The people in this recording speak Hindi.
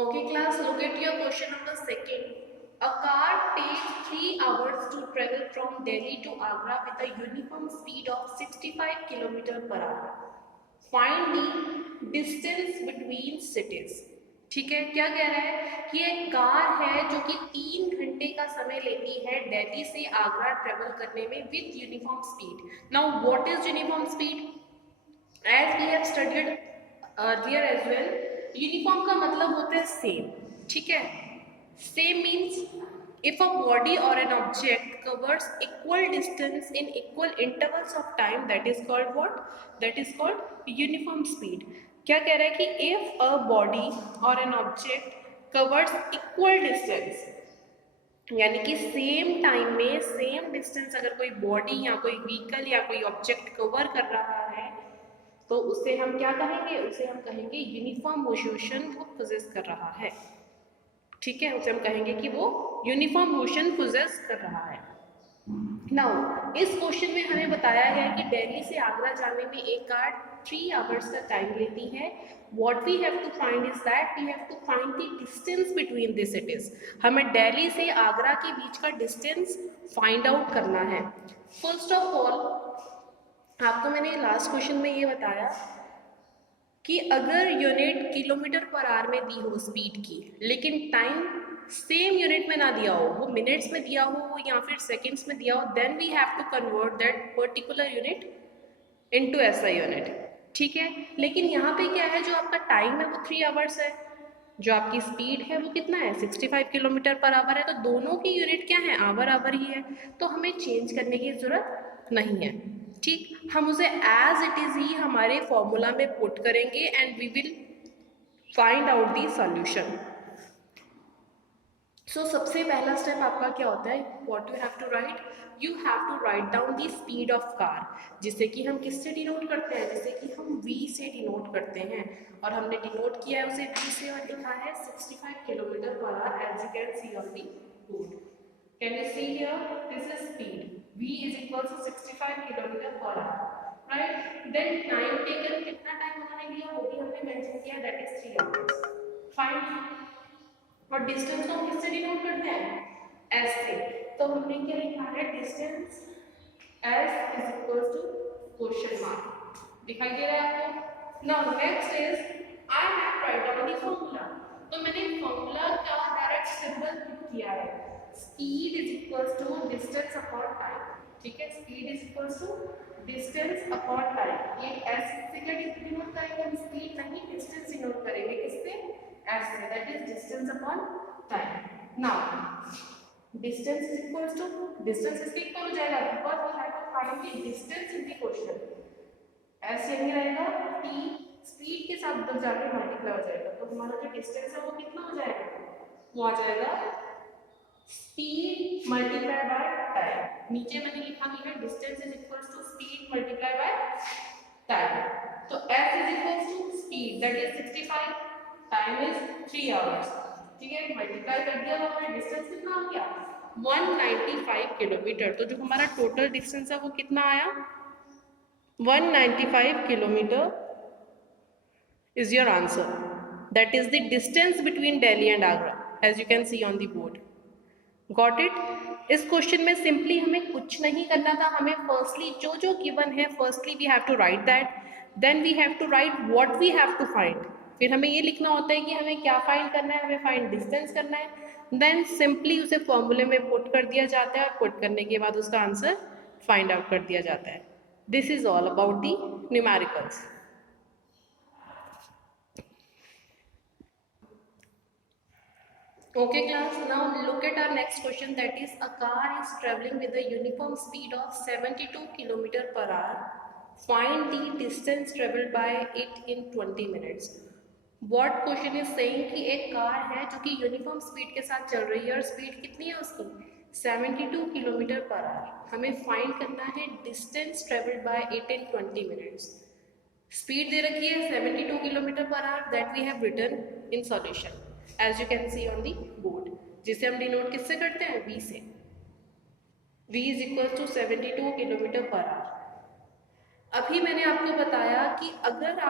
Okay, class, look at your question number second. A car takes 3 hours to travel from Delhi to Agra with a uniform speed of 65 km per hour. Find the distance between cities. ठीक है, क्या कह रहा है कि एक कार है जो कि 3 घंटे का समय लेती है दिल्ली से आगरा ट्रेवल करने में with uniform speed. Now what is uniform speed? As we have studied earlier as well, uniform का मतलब होता है सेम. ठीक है, same means if a body or an object covers equal distance in equal intervals of time, that is called what? That is called uniform speed. क्या कह रहा है कि if a body or an object covers equal distance, यानी कि सेम टाइम में सेम डिस्टेंस अगर कोई बॉडी या कोई व्हीकल या कोई ऑब्जेक्ट कवर कर रहा है तो उसे हम क्या कहेंगे? उसे हम कहेंगे यूनिफॉर्म मोशन वो पोजेस कर रहा है. ठीक है, उसे हम कहेंगे कि वो यूनिफॉर्म मोशन पोजेस कर रहा है. नाउ इस क्वेश्चन में हमें बताया गया है कि दिल्ली से आगरा जाने में एक कार 3 आवर्स का टाइम लेती है. What we have to find is that we have to find the distance between the cities. हमें दिल्ली से आगरा के बीच का डिस्टेंस फाइंड आउट करना है. फर्स्ट ऑफ ऑल आपको मैंने लास्ट क्वेश्चन में ये बताया कि अगर यूनिट किलोमीटर पर आवर में दी हो स्पीड की, लेकिन टाइम सेम यूनिट में ना दिया हो, वो मिनट्स में दिया हो या फिर सेकंड्स में दिया हो, then we have to convert that particular unit into ऐसा यूनिट. ठीक है, लेकिन यहाँ पे क्या है, जो आपका टाइम है वो 3 आवर्स है, जो आपकी स्पीड है वो कितना है 65 किलोमीटर पर आवर है, तो दोनों की यूनिट क्या है आवर आवर ही है, तो हमें चेंज करने की जरूरत नहीं है. ठीक, हम उसे एज इट इज ही हमारे फॉर्मूला में पुट करेंगे and we will find out the solution. So सबसे पहला स्टेप आपका क्या होता है? What you have to write? You have to write down the speed of car, जिसे कि हम किससे डिनोट करते हैं? जिसे कि हम v से डिनोट करते हैं, और हमने डिनोट किया है उसे v से और लिखा है 65 kilometre per hour as you can see on the board. Can you see here? This is speed. v is equal to 65 kilometre per hour, right. Then time taken, कितना टाइम उन्होंने लिया वो भी हमने मेंशन किया, दैट इज 3 आवर्स. फाइन. और डिस्टेंस को हम किससे डिनोट करते हैं? एस से. तो हमने क्या लिखा है? Distance S is equal to question mark. दिखाई दे रहा है आपको? Now next is I have write down the formula. तो मैंने फॉर्मूला का डायरेक्ट सिंबल पुट किया है. Speed is equal to distance upon time. ठीक है, speed is equal to distance upon time. ये एस से क्या डिनोट करेंगे? हम स्पीड नहीं डिस्टेंस डिनोट करेंगे. किससे? एस से. That is distance upon time. Now distance is equal to, distance इसके इक्वल हो जाएगा because we have to find the distance in the question. S यही रहेगा, टी स्पीड के साथ उधर जाके मल्टीप्लाई हो जाएगा, तो हमारा जो डिस्टेंस है वो कितना हो जाएगा? वो आ जाएगा स्पीड मल्टीप्लाई बाय टाइम. नीचे मैंने लिखा भी है distance is equal to speed multiply by time. तो S is equal to speed that is 65, time is 3 hours. ठीक है, मल्टीप्लाई कर दिया तो हमारा डिस्टेंस कितना हो गया? 195 किलोमीटर. तो जो हमारा टोटल डिस्टेंस है वो कितना आया? 195 kilometre is your answer. That is the distance between Delhi and Agra, as you can see on the board. Got it? इस क्वेश्चन में सिंपली हमें कुछ नहीं करना था. हमें फर्स्टली जो जो गिवन है firstly we have to write that, then we have to write what we have to find. फिर हमें ये लिखना होता है कि हमें क्या फाइंड करना है. हमें फाइंड डिस्टेंस करना है, देन सिंपली उसे फॉर्मूले में पुट कर दिया जाता है, और पुट करने के बाद उसका आंसर फाइंड आउट कर दिया जाता है. This is all about the numericals. Okay class, now look at our next question, that is a car is traveling with a uniform speed of 72 km per hour. Find the distance traveled by it in 20 minutes. What question is saying कि एक कार है जो कि यूनिफॉर्म स्पीड के साथ चल रही है, और स्पीड कितनी है उसकी? 72 किलोमीटर पर आवर. हमें फाइंड करना है distance travelled by it in 20 minutes. Speed दे रखी है 72 kilometre per hour, that we have written in solution as you can see on the board, जिसे हम डिनोट किससे करते हैं? v से. v is equal to 72 kilometre per our. अभी मैंने आपको बताया कि अगर आप